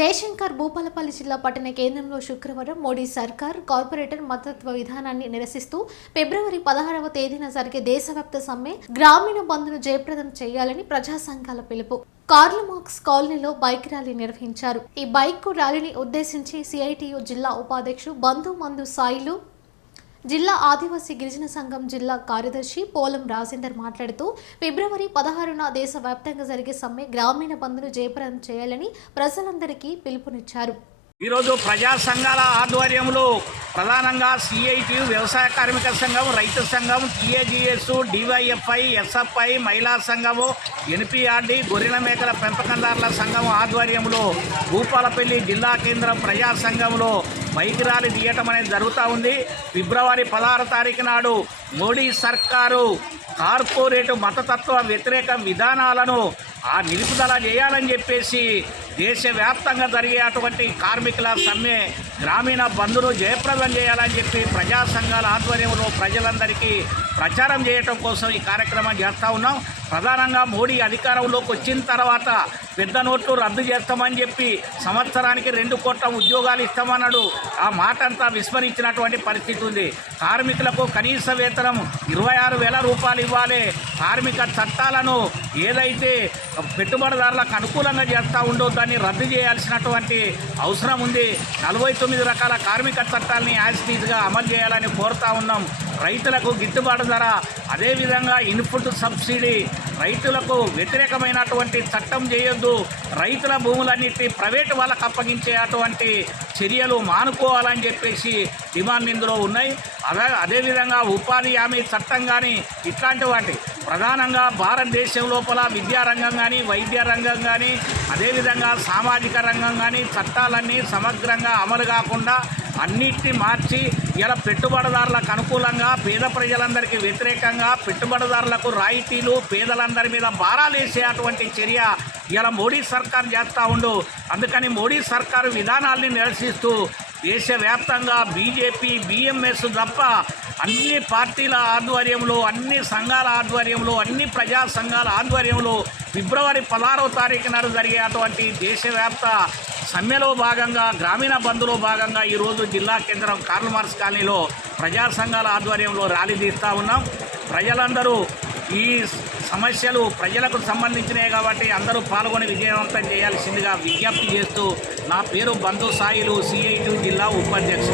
జయశంకర్ భూపాలపల్లి జిల్లా పట్టణ కేంద్రంలో శుక్రవారం మోడీ సర్కార్ కార్పొరేటర్ మతత్వ విధానాన్ని నిరసిస్తూ ఫిబ్రవరి 16వ తేదీన జరిగే దేశవ్యాప్త సమ్మె గ్రామీణ బంద్ను జయప్రదం చేయాలని ప్రజా సంఘాల పిలుపు. కార్ల్ మార్క్స్ కాలనీలో బైక్ ర్యాలీ నిర్వహించారు. ఈ బైక్ ర్యాలీని ఉద్దేశించి సిఐటియు జిల్లా ఉపాధ్యక్షుడు బంధు మందు సాయిలు, జిల్లా ఆదివాసీ గిరిజన సంఘం జిల్లా కార్యదర్శి పోలం రాజేందర్ మాట్లాడుతూ ఫిబ్రవరి 16న దేశవ్యాప్తంగా జరిగే సమ్మె గ్రామీణ బంద్ను జయప్రదం చేయాలని ప్రజలందరికీ పిలుపునిచ్చారు. ఈరోజు ప్రజా సంఘాల ఆధ్వర్యంలో ప్రధానంగా సిఐటియు, వ్యవసాయ కార్మిక సంఘం, రైతు సంఘం, టీఏజీఎస్, డివైఎఫ్ఐ, ఎస్ఎఫ్ఐ, మహిళా సంఘము, ఎన్పిఆర్డి, గొర్రెల మేకల పెంపకందారుల సంఘం ఆధ్వర్యంలో భూపాలపల్లి జిల్లా కేంద్రం ప్రజా సంఘంలో బైక్ ర్యాలీ తీయటం అనేది జరుగుతూ ఉంది. ఫిబ్రవరి 16వ తారీఖు నాడు మోడీ సర్కారు కార్పొరేట్ మతతత్వ వ్యతిరేక విధానాలను నిలుపుదల చేయాలని చెప్పేసి దేశవ్యాప్తంగా జరిగే అటువంటి కార్మికుల సమ్మె గ్రామీణ బంద్ను జయప్రదం చేయాలని చెప్పి ప్రజా సంఘాల ఆధ్వర్యంలో ప్రజలందరికీ ప్రచారం చేయటం కోసం ఈ కార్యక్రమం చేస్తూ ఉన్నాం. ప్రధానంగా మోడీ అధికారంలోకి వచ్చిన తర్వాత పెద్ద నోట్లు రద్దు చేస్తామని చెప్పి సంవత్సరానికి 2 కోట్ల ఉద్యోగాలు ఇస్తామన్నాడు. ఆ మాట అంతా విస్మరించినటువంటి పరిస్థితి ఉంది. కార్మికులకు కనీస వేతనం 26,000 రూపాయలు ఇవ్వాలి. కార్మిక చట్టాలను ఏదైతే పెట్టుబడిదారులకు అనుకూలంగా చేస్తూ ఉండో దాన్ని రద్దు చేయాల్సినటువంటి అవసరం ఉంది. 49 రకాల కార్మిక చట్టాలని యాజిటీజ్గా అమలు చేయాలని కోరుతా ఉన్నాం. రైతులకు గిట్టుబాటు ధర, అదేవిధంగా ఇన్పుట్ సబ్సిడీ, రైతులకు వ్యతిరేకమైనటువంటి చట్టం చేయొద్దు, రైతుల భూములన్నింటినీ ప్రైవేటు వాళ్ళకు అప్పగించే అటువంటి చర్యలు మానుకోవాలని చెప్పేసి డిమాండ్ ఇందులో ఉన్నాయి. అదేవిధంగా ఉపాధి హామీ చట్టం కానీ ఇట్లాంటి వాటి ప్రధానంగా భారతదేశం లోపల విద్యారంగం కానీ, వైద్య రంగం కానీ, అదేవిధంగా సామాజిక రంగం కానీ చట్టాలన్నీ సమగ్రంగా అమలు కాకుండా అన్నిటినీ మార్చి ఇలా పెట్టుబడిదారులకు అనుకూలంగా పేద ప్రజలందరికీ వ్యతిరేకంగా పెట్టుబడిదారులకు రాయితీలు, పేదలందరి మీద భారాలు వేసే అటువంటి చర్య ఇలా మోడీ సర్కార్ చేస్తూ ఉండు. అందుకని మోడీ సర్కారు విధానాల్ని నిరసిస్తూ దేశవ్యాప్తంగా బీజేపీ, బిఎంఎస్ తప్ప అన్ని పార్టీల ఆధ్వర్యంలో, అన్ని సంఘాల ఆధ్వర్యంలో, అన్ని ప్రజా సంఘాల ఆధ్వర్యంలో ఫిబ్రవరి 16వ తారీఖు నాడు జరిగే అటువంటి దేశవ్యాప్త సమ్మెలో భాగంగా, గ్రామీణ బంద్లో భాగంగా ఈరోజు జిల్లా కేంద్రం కార్ల్ మార్క్స్ కాలనీలో ప్రజా సంఘాల ఆధ్వర్యంలో ర్యాలీ తీస్తూ ఉన్నాం. ప్రజలందరూ ఈ సమస్యలు ప్రజలకు సంబంధించినవి కాబట్టి అందరూ పాల్గొని విజయవంతం చేయాల్సిందిగా విజ్ఞప్తి చేస్తూ నా పేరు బంధు సాయిలు, సిఐటియు జిల్లా ఉపాధ్యక్షుడు.